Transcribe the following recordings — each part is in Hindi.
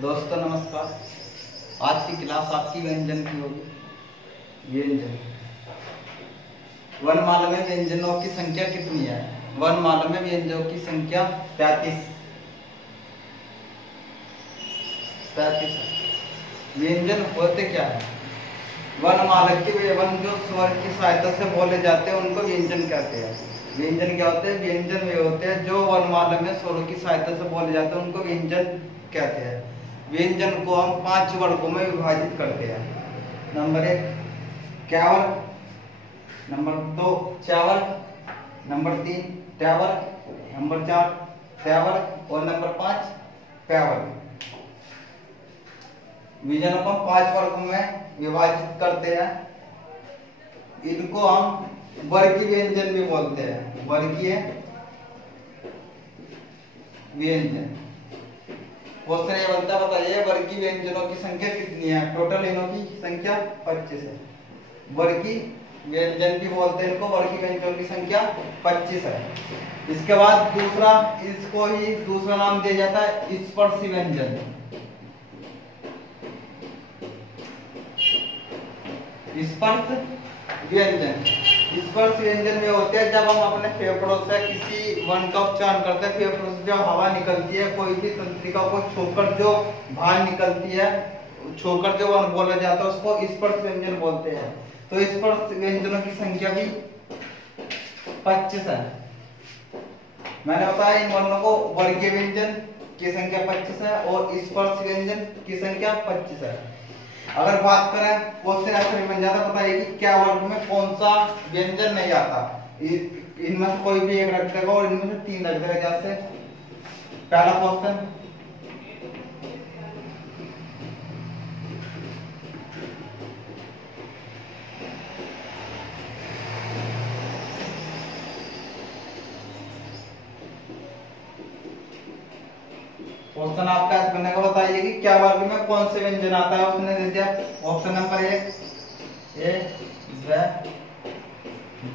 दोस्तों नमस्कार। आज की क्लास आपकी व्यंजन की होगी। व्यंजन वर्णमाला में व्यंजनों की संख्या कितनी है? वर्णमाला में व्यंजनों की संख्या 35 है। व्यंजन होते क्या है? वर्णमाला के वर्ण जो स्वर की सहायता से बोले जाते हैं उनको व्यंजन कहते हैं। व्यंजन क्या होते हैं? व्यंजन वे होते हैं जो वर्णमाला में स्वरों की सहायता से बोले जाते हैं, उनको व्यंजन कहते हैं। व्यंजन को हम 5 वर्गों में विभाजित करते हैं। नंबर 1 क्यावर, नंबर 2 च्यावर, नंबर 3 ट्यावर, नंबर 4 त्यावर और नंबर 5 प्यावर। व्यंजनों को 5 वर्गों में विभाजित करते हैं। इनको हम वर्गीय व्यंजन भी बोलते हैं। वर्गीय व्यंजन। क्वेश्चन ये बनता है, बताइए वर्गीय व्यंजनों की संख्या कितनी है? टोटल इनों की संख्या 25 है। वर्गीय व्यंजन भी बोलते हैं इनको। वर्गीय व्यंजनों की संख्या 25 है। इसके बाद दूसरा, इसको ही दूसरा नाम दिया जाता है स्पर्श व्यंजन। स्पर्श व्यंजन। स्पर्श व्यंजन में होते हैं जब हम अपने फेफड़ों से किसी वर्ण का उच्चारण करते हैं, फेफड़ों से जो हवा निकलती है, कोई भी तंत्रिका को छूकर जो बाहर निकलती है, छूकर जो वर्ण बोला जाता है उसको स्पर्श व्यंजन बोलते हैं। तो स्पर्श व्यंजनों की संख्या भी 25 है। मैंने बताया इन वर्णों को वर्गीय व्यंजन की संख्या 25 है और स्पर्श व्यंजन की संख्या 25 है। अगर बात करें क्वेश्चन ऐसे बन जाता, बताइए कि क्या वर्ग में कौन सा व्यंजन नहीं आता? इनमें से कोई भी एक रख देगा और इनमें से 3 रख देगा। जैसे पहला क्वेश्चन, क्वेश्चन आपका ऐसे बनेगा, बताइए कि क्या वर्ग में कौन से व्यंजन आता है? उसने दे दिया ऑप्शन नंबर 1 ए,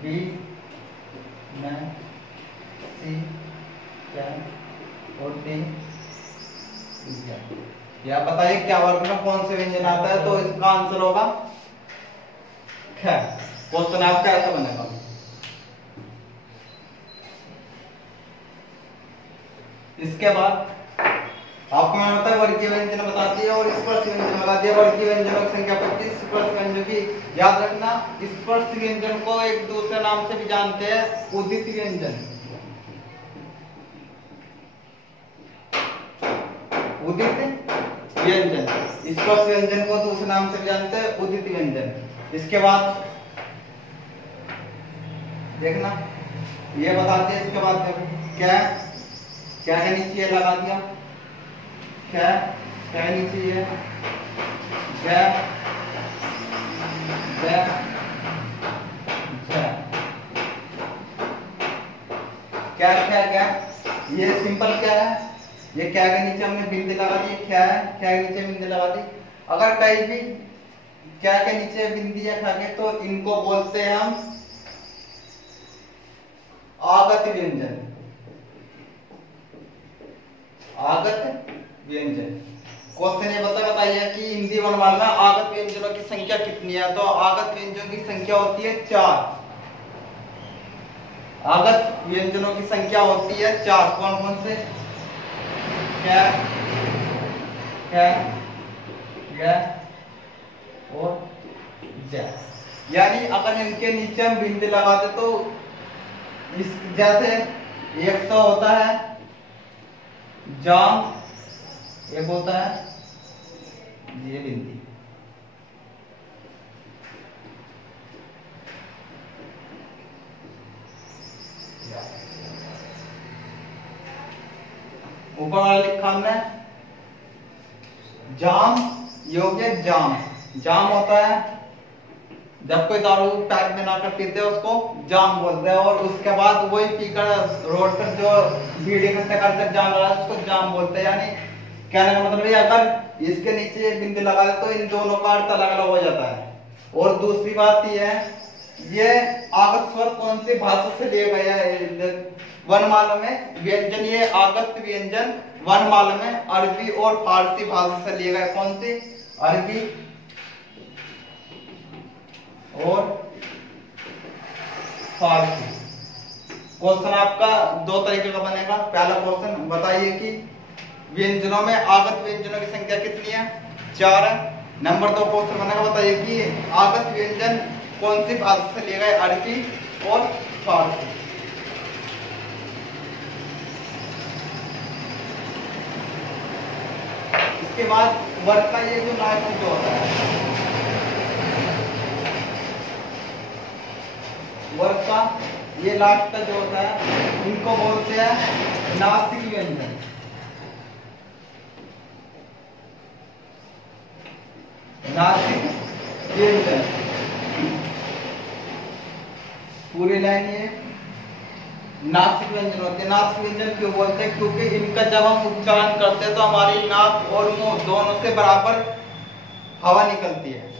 बी, सी और डी। या बताइए क्या वर्ग में कौन से व्यंजन आता है? तो इसका आंसर होगा ख। क्वेश्चन आपका ऐसा बनेगा। इसके बाद आपको मैंने बताया वर्गीय व्यंजन बता दिया और स्पर्श व्यंजन बता दिया। वर्गीय व्यंजनों की संख्या 25, स्पर्श व्यंजन की याद रखना। स्पर्श व्यंजन को एक दूसरे नाम से भी जानते हैं, उदित व्यंजन। उदित व्यंजन। स्पर्श व्यंजन को दूसरे नाम से भी जानते हैं, उदित व्यंजन। इसके बाद देखना ये बताते हैं। इसके बाद क्या क्या के नीचे ये लगा दिया, क्या नीचे ये क्या ये सिंपल क्या है? ये क्या के नीचे हमने बिंदी लगा दी, क्या है क्या के नीचे बिंदी लगा दी। अगर कहीं भी क्या के नीचे बिंदी या खाके तो इनको बोलते हैं हम आगत व्यंजन। आगत व्यंजन। क्वेश्चन ये बताइए कि हिंदी वर्णमाला में आगत व्यंजनों की संख्या कितनी है? तो आगत व्यंजनों की संख्या होती है 4। आगत व्यंजनों की संख्या होती है 4। कौन कौन से? क्या और ज। यानी अगर इनके नीचे हम बिंदी लगाते तो इस जैसे एक तो होता है जाम, एक होता है ये बिंदी। ऊपर वाला लिखा हमने जाम, योग्य जाम। जाम होता है जब कोई दारू पैक बनाकर पीते हैं उसको जाम बोलते हैं, और उसके बाद वही पीकर रोड पर जो बीड़ी करते करते जाम लगा उसको जाम बोलते हैं। यानी कहने का मतलब ये अगर इसके नीचे एक बिंदी लगा दे तो इन दोनों का अर्थ अलग अलग हो जाता है। और दूसरी बात ये है, ये आगत स्वर कौन सी भाषा से लिए गया है? वर्णमाला में व्यंजन, ये आगत व्यंजन वर्णमाला में अरबी और फारसी भाषा से लिए गए। कौन सी? अरबी और फारसी। क्वेश्चन आपका दो तरीके का बनेगा। पहला क्वेश्चन बताइए कि व्यंजनों में आगत व्यंजनों की संख्या कितनी है? 4 है। नंबर 2 क्वेश्चन बनेगा, बताइए कि आगत व्यंजन कौन सी भाषा से लिए गए? अरबी और फारसी। इसके बाद वर्ग का ये जो लास्ट जो होता है, वर्ग का ये लास्ट का जो होता है, इनको बोलते हैं नासिक व्यंजन। नासिक व्यंजन पूरी लाइन ये नासिक व्यंजन होते हैं। नासिक व्यंजन क्यों बोलते हैं? क्योंकि इनका जब हम उच्चारण करते हैं तो हमारी नाक और मुंह दोनों से बराबर हवा निकलती है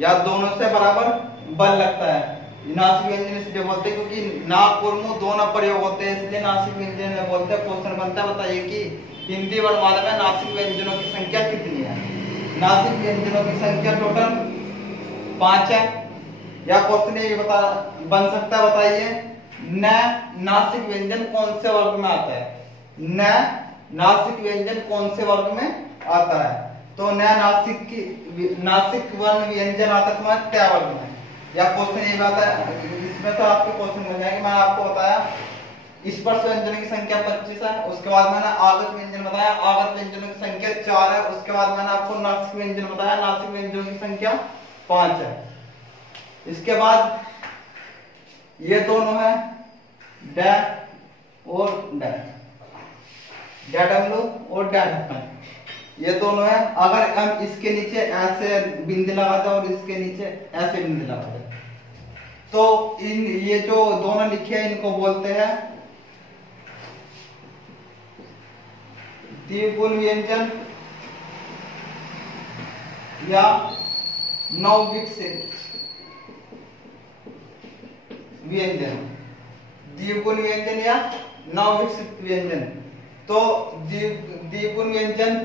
या दोनों से बराबर बल लगता है। नासिक व्यंजन इसलिए बोलते हैं क्योंकि नाक और मुंह दोनों प्रयोग होते हैं, इसलिए नासिक व्यंजन में बोलते हैं। क्वेश्चन बनता है, बताइए कि हिंदी वर्णमाला में नासिक व्यंजनों की संख्या कितनी है? नासिक व्यंजनों की संख्या टोटल 5 है। या क्वेश्चन ये बता बन सकता है, बताइए न नासिक व्यंजन कौन से वर्ग में आता है? न नासिक व्यंजन कौन से वर्ग में आता है? तो न नासिक वर्ण व्यंजन आता है तुम्हारे क्या वर्ग में? या क्वेश्चन ये बात है, इसमें तो आपके क्वेश्चन बन जाएंगे। मैंने आपको बताया स्पर्श व्यंजनों की संख्या 25 है। उसके बाद मैंने आगत व्यंजन बताया, आगत व्यंजनों की संख्या 4 है। उसके बाद मैंने आपको नासिक व्यंजन बताया, नासिक व्यंजनों की संख्या 5 है। इसके बाद ये दोनों है डै और डै, डैडब्लू और डैढक्कन, ये दोनों है। अगर हम इसके नीचे ऐसे बिंदी लगाते और इसके नीचे ऐसे बिंदी लगाते तो इन ये जो दोनों लिखे हैं इनको बोलते हैं द्विगुण व्यंजन या नवविकसित व्यंजन। द्विगुण व्यंजन या नवविकसित व्यंजन। तो द्विगुण व्यंजन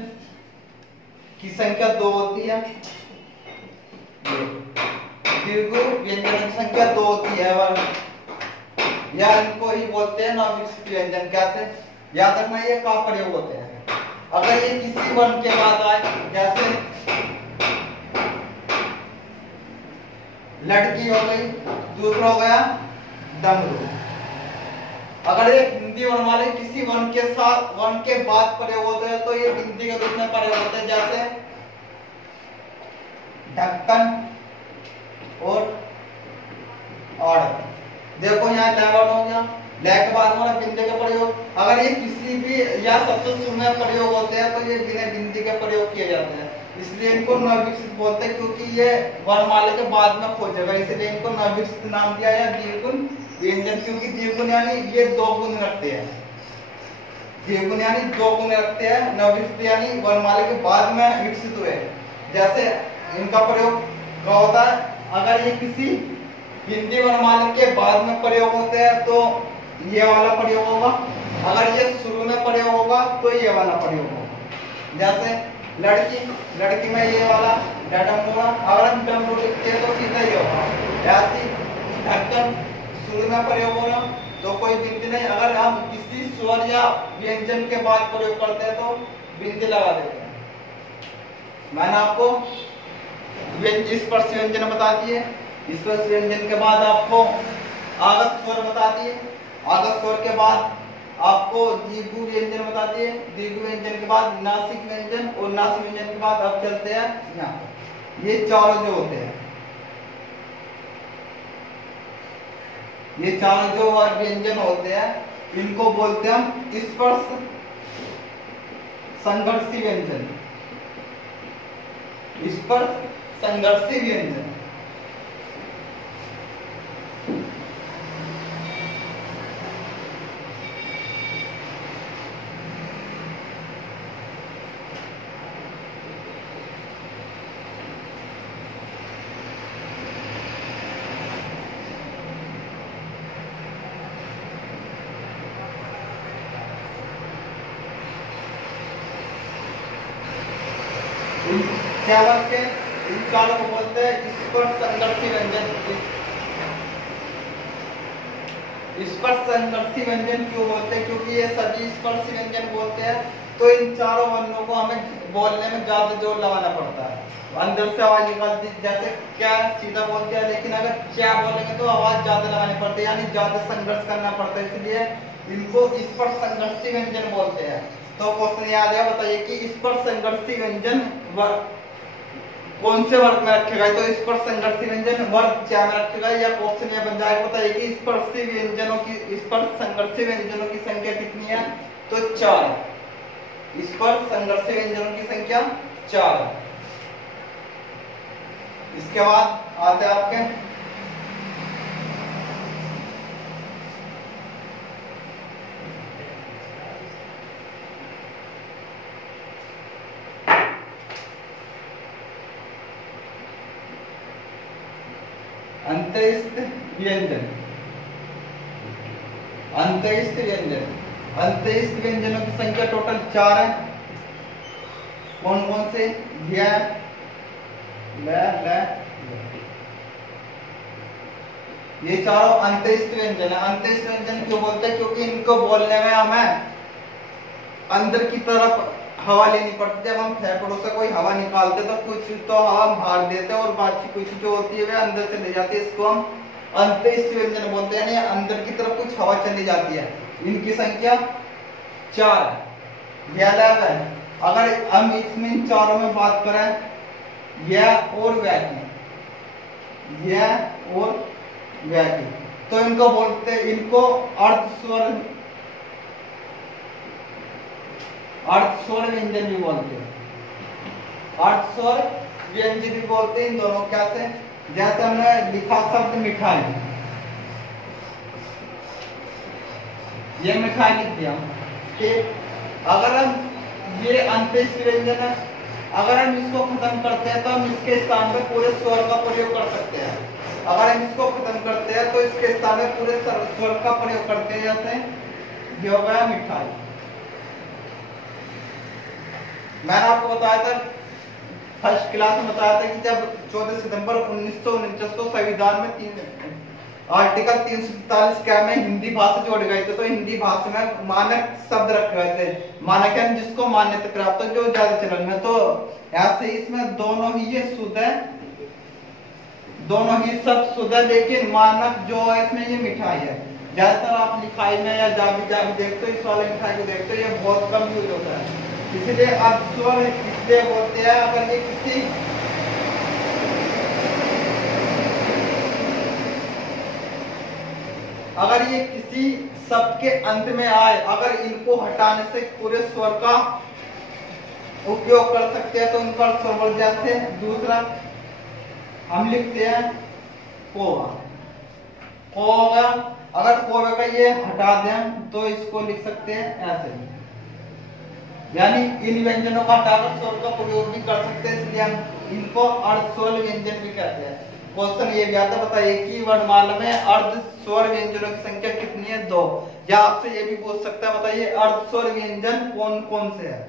की संख्या 2 होती है, द्विगुण व्यंजन की संख्या 2 होती है, या इनको ही बोलते हैं नवविकसित व्यंजन। कैसे याद रखना, ये का प्रयोग होते हैं अगर ये किसी वर्ण के बाद आए, जैसे लड़की हो गई, दूसरा हो गया डमरू। अगर ये हिंदी वर्ण वाले किसी वर्ण के साथ वर्ण के बाद प्रयोग होते हैं तो ये गिनती के रूप में प्रयोग होते हैं, जैसे ढक्कन और ऑर्डर। देखो यहाँ लैवट हो गया, लै के बाद में बिंदी का प्रयोग। अगर ये किसी भी या सबसे शुरू में प्रयोग होते हैं तो ये बिना बिंदी के प्रयोग किए जाते हैं, इसलिए इनको नवविकसित बोलते हैं। क्योंकि ये वर्णमाला के बाद में खोजेगा, इसलिए इनको नवविकसित नाम दिया या द्विगुण व्यंजन। क्योंकि द्विगुण यानी ये 2 गुण रखते हैं, द्विगुण यानी 2 गुण रखते हैं, नवविकसित यानी वर्णमाला के बाद में विकसित हुए। जैसे इनका प्रयोग क्या होता है, अगर ये किसी हिंदी वर्णमाला के बाद में प्रयोग होते हैं तो ये वाला प्रयोग होगा, अगर ये शुरू में प्रयोग होगा तो ये वाला प्रयोग होगा। जैसे लड़की, लड़की में ये वाला डैडम होगा, अगर हम डमरू लिखते हैं तो सीधा ही होगा। ऐसे ढक्कन शुरू में प्रयोग होगा तो कोई बिंदी नहीं, अगर हम किसी स्वर या व्यंजन के बाद प्रयोग करते हैं तो बिंदी लगा देते हैं। मैंने आपको स्पर्श व्यंजन बता दिए, स्पर्श व्यंजन के बाद आपको आगत स्वर बता दिए, आगत स्वर के बाद आपको द्विगु व्यंजन बता दिए, द्विगु व्यंजन के बाद नासिक व्यंजन, और नासिक व्यंजन के बाद अब चलते हैं यहाँ। ये चारों जो होते हैं, ये चारों जो व्यंजन होते हैं इनको बोलते हैं हम स्पर्श संघर्षी व्यंजन, स्पर्श संघर्षी व्यंजन। इन चारों के इन चारों को बोलते हैं स्पर्श संघर्षी व्यंजन। स्पर्श संघर्षी व्यंजन क्यों बोलते हैं? क्योंकि ये सभी स्पर्शी व्यंजन बोलते हैं, तो इन चारों वर्णों को हमें बोलने में ज्यादा जोर लगाना पड़ता है। अंदर से आवाज निकलती, जैसे क्या सीधा बोलते हैं, लेकिन अगर क्या बोलेंगे तो आवाज ज्यादा लगानी पड़ती है, यानी ज्यादा संघर्ष करना पड़ता है, इसलिए इनको स्पर्श संघर्षी व्यंजन बोलते हैं। तो क्वेश्चन याद है, बताइए कि स्पर्श संघर्षी व्यंजन कौन से वर्ग में रखेगा? तो स्पर्श संघर्षी व्यंजन वर्ग क्या में रखेगा, या क्वेश्चन ये बन जाएगा, बताइए कि स्पर्शी व्यंजनों की स्पर्श संघर्षी व्यंजनों की संख्या कितनी है? तो 4। स्पर्श संघर्षी व्यंजनों की संख्या 4। इसके बाद आते हैं आपके अंत्यस्थ व्यंजन। अंत्यस्थ व्यंजन, अंत्यस्थ व्यंजनों की संख्या टोटल 4 है। कौन कौन से? ये चारों अंत्यस्थ व्यंजन है। अंत्यस्थ व्यंजन क्यों बोलते हैं? क्योंकि इनको बोलने में हमें अंदर की तरफ हवा लेनी पड़ती है। जब हम फेफड़ों से कोई हवा निकालते तो कुछ तो हवा हम बाहर देते हैं और बाकी कुछ जो होती है वह अंदर चली जाती है। इसको हम अंत्यस्थ व्यंजन बोलते हैं, यानी अंदर की तरफ कुछ हवा चली जाती है। इनकी संख्या 4 है। अगर हम इसमें इन चारों में बात करें, यह और वह की, यह और वह की, तो इनको बोलते हैं, इनको अर्धस्वर व्यंजन भी बोलते हैं। अर्धस्वर व्यंजन भी बोलते हैं इन दोनों। कैसे? जैसे हमने लिखा शब्द मिठाई, ये मिठाई लिख दिया, ठीक। अगर हम ये अंत्यस्थ व्यंजन है, अगर हम इसको खत्म करते हैं तो हम इसके स्थान पर पूरे स्वर का प्रयोग कर सकते हैं। अगर हम इसको खत्म करते हैं तो इसके स्थान में पूरे स्वर का प्रयोग करते हैं। जैसे ये हो गया मिठाई। मैंने आपको बताया था फर्स्ट क्लास में, बताया था कि जब 14 सितंबर 1949 को संविधान में आर्टिकल 347 क्या में हिंदी भाषा जोड़ गए थे, तो हिंदी भाषा में मानक शब्द रखे गए थे। मानक यानी जिसको मान्यता प्राप्त है, जो ज्यादा चलन में। तो ऐसे इसमें दोनों ही ये शुद्ध है, दोनों ही शब्द शुद्ध है, लेकिन मानक जो है इसमें ये मिठाई है। ज्यादातर आप लिखाई में या जाबी देखते हो, इस वाले मिठाई को देखते हो, ये बहुत कम यूज होता है। इसलिए अर्धस्वर इसलिए बोलते हैं अगर ये किसी शब्द के अंत में आए, अगर इनको हटाने से पूरे स्वर का उपयोग कर सकते हैं तो इनका स्वर बोल। जैसे दूसरा हम लिखते हैं कोवा, कोवा, अगर कोवे का ये हटा दें तो इसको लिख सकते हैं ऐसे, यानी इन व्यंजनों का हटाकर स्वर का प्रयोग भी कर सकते हैं, इसलिए हम इनको अर्धस्वर व्यंजन भी कहते हैं। क्वेश्चन ये भी आता है, बताइए कि वर्णमाला में अर्धस्वर व्यंजनों की संख्या कितनी है? 2। या आपसे ये भी पूछ सकता है, बताइए अर्धस्वर व्यंजन कौन कौन से है?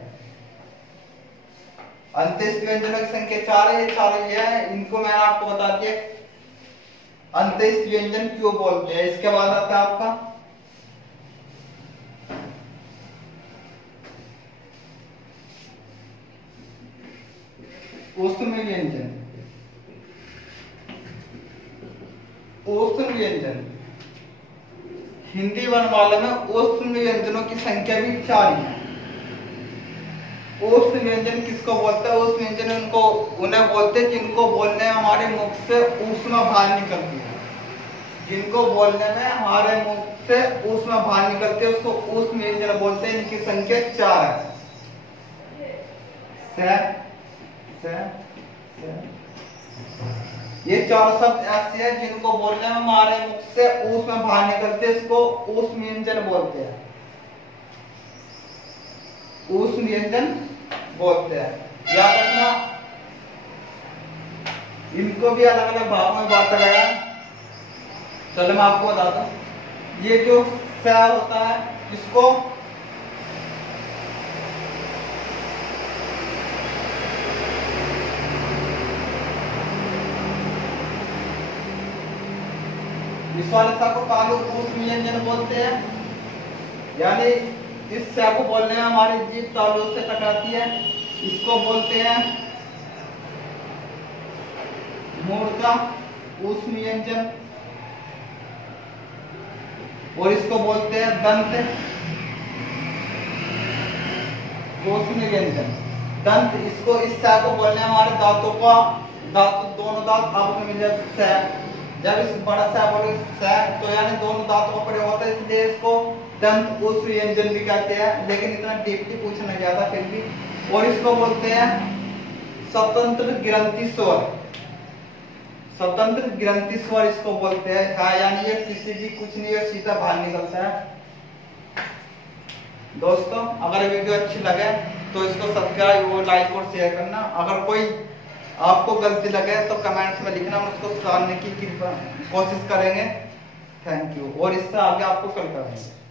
अंत्यस्थ व्यंजनों की संख्या 4 है, 4 ये है। इनको मैंने आपको बता दिया अंत्यस्थ व्यंजन क्यों बोलते हैं। इसके बाद आता है आपका ऊष्म व्यंजन। ऊष्म व्यंजन हिंदी वर्णमाला में ऊष्म व्यंजनों की संख्या भी 4 है। ऊष्म व्यंजन किसको बोलते हैं? ऊष्म व्यंजन उनको उन्हें बोलते हैं जिनको बोलने में हमारे मुख से ऊष्मा बाहर निकलती है। जिनको बोलने में हमारे मुख से ऊष्मा बाहर निकलती है उसको ऊष्म व्यंजन बोलते हैं। इनकी संख्या 4 है। ये 4 शब्द ऐसे हैं जिनको बोलने में हमारे मुख से ऊष्मा बाहर निकलते हैं, इसको ऊष्म व्यंजन बोलते हैं। ऊष्म व्यंजन बोलते हैं। याद रखना, इनको भी अलग अलग भागों में बांटा गया। चलो मैं आपको बताता हूँ। ये जो स होता है इसको वाले सा को तालु ऊष्म व्यंजन बोलते हैं, यानी इस सा को बोलने में हमारी जीभ तालु से टकराती है, इसको बोलते हैं मूर्धा ऊष्म व्यंजन, और इसको बोलते हैं दंत ऊष्म व्यंजन। दंत, इसको इस सा को बोलने में हमारे दांतों का दोनों दांत आपस में मिल जाते हैं। जब इस बड़ा सा बोले सा तो यानी दोनों दांतों का प्रयोग होता है, इसलिए इसको दंत ऊष्म व्यंजन भी कहते हैं, लेकिन इतना डीपली पूछा नहीं जाता फिर भी। और इसको बोलते हैं स्वतंत्र ग्रंथि स्वर, स्वतंत्र ग्रंथि स्वर इसको बोलते हैं। हाँ, यानी ये किसी भी कुछ नहीं है, सीधा बाहर निकलता है। दोस्तों, अगर वीडियो अच्छी लगे तो इसको सब्सक्राइब और लाइक और शेयर करना। अगर कोई आपको गलती लगे तो कमेंट्स में लिखना, हम उसको सुधारने की कोशिश करेंगे। थैंक यू, और इससे आगे आपको कल करेंगे।